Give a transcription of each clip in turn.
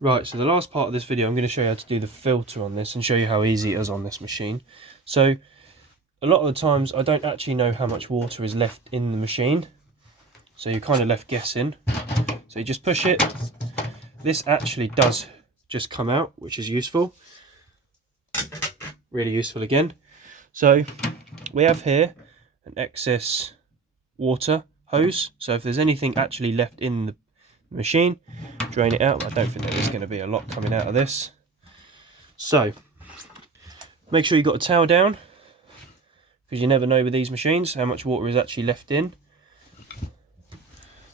Right, so the last part of this video I'm going to show you how to do the filter on this and show you how easy it is on this machine. So a lot of the times I don't actually know how much water is left in the machine, so you're kind of left guessing. So you just push it. This actually does just come out, which is useful, really useful again. So we have here an excess water hose, so if there's anything actually left in the machine, drain it out. I don't think there is going to be a lot coming out of this. So make sure you've got a towel down, because you never know with these machines how much water is actually left in.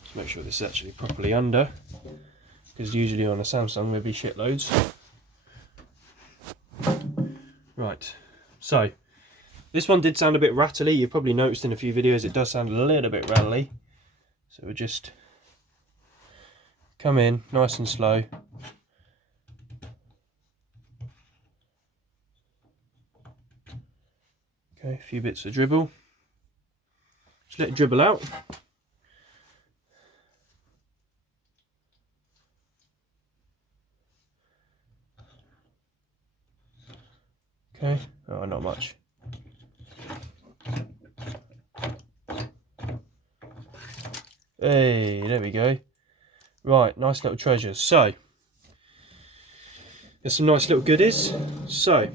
Just make sure this is actually properly under, because usually on a Samsung there'll be shitloads. Right, so this one did sound a bit rattly. You've probably noticed in a few videos it does sound a little bit rattly. So we'll just come in nice and slow. Okay, a few bits of dribble. Just let it dribble out. Okay, oh, not much. Hey, there we go. Right, nice little treasures. So, there's some nice little goodies. So,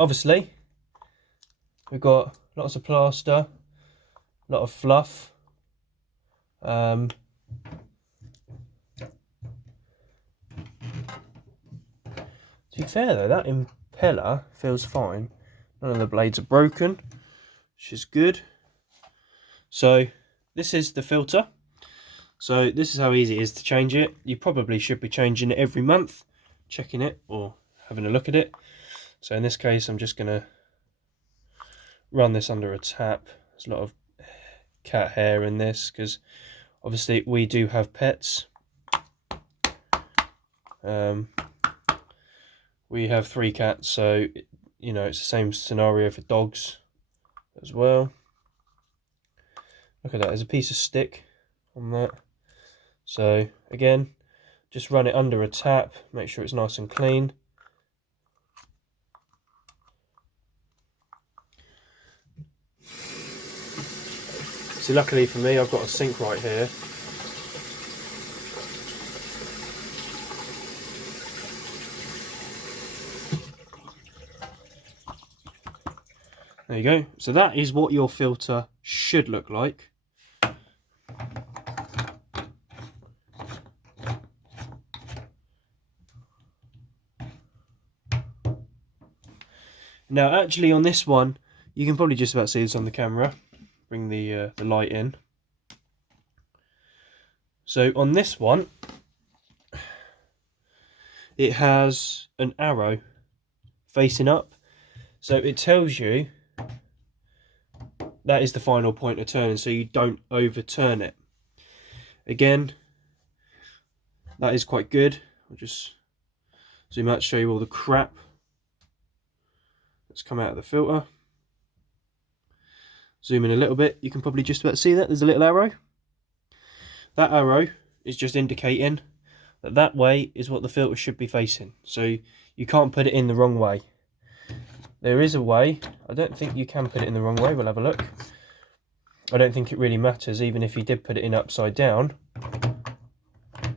obviously, we've got lots of plaster, a lot of fluff. To be fair though, that impeller feels fine. None of the blades are broken, which is good. So, this is the filter. So this is how easy it is to change it. You probably should be changing it every month, checking it or having a look at it. So in this case I'm just going to run this under a tap. There's a lot of cat hair in this because obviously we do have pets. We have 3 cats, so you know it's the same scenario for dogs as well. Look at that, there's a piece of stick on that. So again, just run it under a tap, make sure it's nice and clean. So luckily for me, I've got a sink right here. There you go. So that is what your filter should look like. Now actually on this one, you can probably just about see this on the camera. Bring the light in. So on this one, it has an arrow facing up. So it tells you that is the final point of turning, so you don't overturn it. Again, that is quite good. I'll just zoom out to show you all the crap that's come out of the filter. Zoom in a little bit, you can probably just about see that. There's a little arrow. That arrow is just indicating that that way is what the filter should be facing. So you can't put it in the wrong way. There is a way. I don't think you can put it in the wrong way. We'll have a look. I don't think it really matters, even if you did put it in upside down.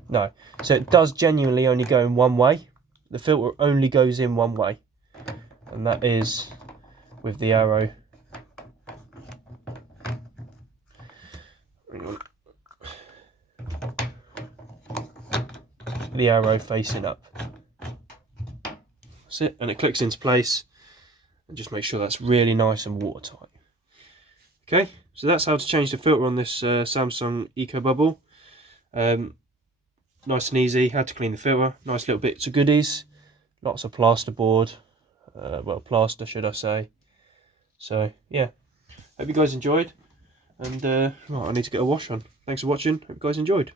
No. So it does genuinely only go in one way. The filter only goes in one way. And that is with the arrow. The arrow facing up. That's it. And it clicks into place. And just make sure that's really nice and watertight. Okay, so that's how to change the filter on this Samsung EcoBubble. Nice and easy. How to clean the filter. Nice little bits of goodies. Lots of plasterboard. Well, plaster should I say. So yeah, hope you guys enjoyed. And right, I need to get a wash on. Thanks for watching. Hope you guys enjoyed.